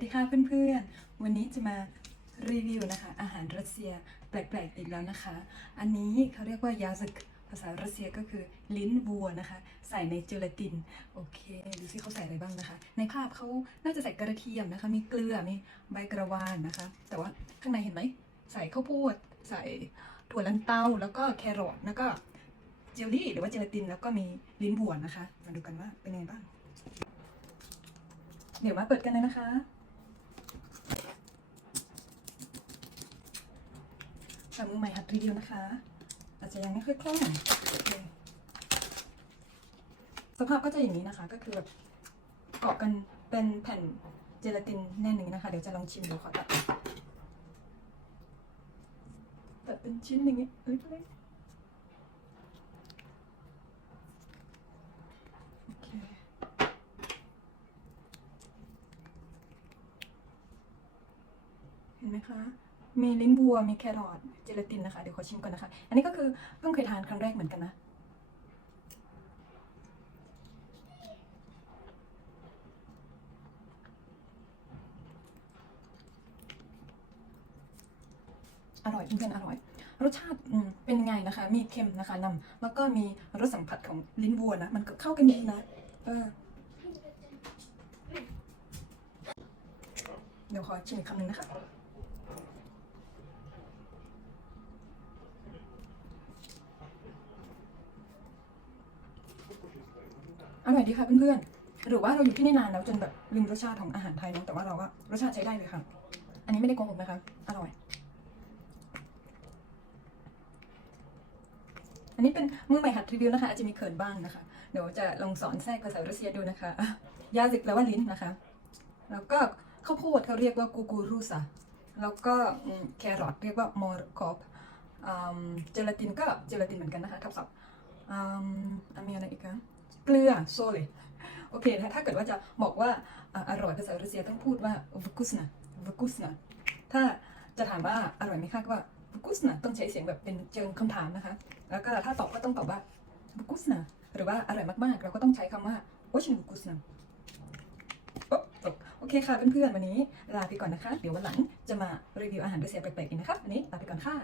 สดีค่ะเพื่อนๆ วันนี้จะมารีวิวนะคะ อาหารรัสเซียแปลกๆอีกแล้วนะคะ อันนี้เขาเรียกว่ายาซึกภาษารัสเซียก็คือลิ้นวัวนะคะ ใส่ในเจลาติน โอเคดูสิเขาใส่อะไรบ้างนะคะ ในภาพเขาน่าจะใส่กระเทียมนะคะ มีเกลือมีใบกระวานนะคะ แต่ว่าข้างในเห็นไหมใส่ข้าวโพดใส่ถั่วลันเตาแล้วก็แครอทแล้วก็เจลลี่หรือว่าเจลาติน แล้วก็มีลิ้นวัวนะคะ มาดูกันว่าเป็นยังไงบ้างเดี๋ยวมาเปิดกันเลยนะคะ ทำมือใหม่หัดรีวิวนะคะ อาจจะยังไม่ค่อยคล่องโอเคสภาพก็จะอย่างนี้นะคะ ก็คือแบบเกาะกันเป็นแผ่นเจลาตินแน่นอย่งนะคะ เดี๋ยวจะลองชิมดูขอตัดตัดเป็นชิ้นอย่างนี้เล็กๆโอเคเห็นไหมคะ มีลิ้นบัวมีแครอทเจลาตินนะคะ เดี๋ยวขอชิมก่อนนะคะ อันนี้ก็คือเพิ่งเคยทานครั้งแรกเหมือนกันนะอร่อยเพื่อนๆอร่อย รสชาติเป็นไงนะคะ มีเค็มนะคะนำแล้วก็มีรสสัมผัสของลิ้นวัวนะ มันก็เข้ากันดีนะเออเดี๋ยวขอชิมอีกคำหนึ่งนะคะ อร่อยดีค่ะเพื่อนๆหรือว่าเราอยู่ที่นี่นานแล้วจนแบบลืมรสชาติของอาหารไทยเนอะแต่ว่าเราว่ารสชาติใช้ได้เลยค่ะ อันนี้ไม่ได้โกหกนะคะ อร่อย อันนี้เป็นมือใหม่หัดรีวิวนะคะอาจจะมีเขินบ้างนะคะ เดี๋ยวจะลองสอนแทรกภาษารัสเซียดูนะคะยาซิกแปลว่าลิ้นนะคะ แล้วก็ข้าวโพดเขาเรียกว่ากูกูรูซาแล้วก็แครอทเรียกว่ามอร์กอบเจลาตินก็เจลาตินเหมือนกันนะคะทับศัพท์อืมอันมีอะไรอีกคะ เกลือโซเลยโอเคนะถ้าเกิดว่าจะบอกว่าอร่อยภาษารัสเซียต้องพูดว่าวกุสนะวกุสนะถ้าจะถามว่าอร่อยไหมคะก็ว่าวกุสนะต้องใช้เสียงแบบเป็นเชิงคำถามนะคะ แล้วก็ถ้าตอบก็ต้องตอบว่าวกุสนะหรือว่าอร่อยมากๆ เราก็ต้องใช้คำว่าโอชินวกุสนะโอเคค่ะเพื่อนๆวันนี้ลาไปก่อนนะคะ เดี๋ยววันหลังจะมารีวิวอาหารรัสเซียแปลกๆอีกนะคะวันนี้ลาไปก่อนค่ะ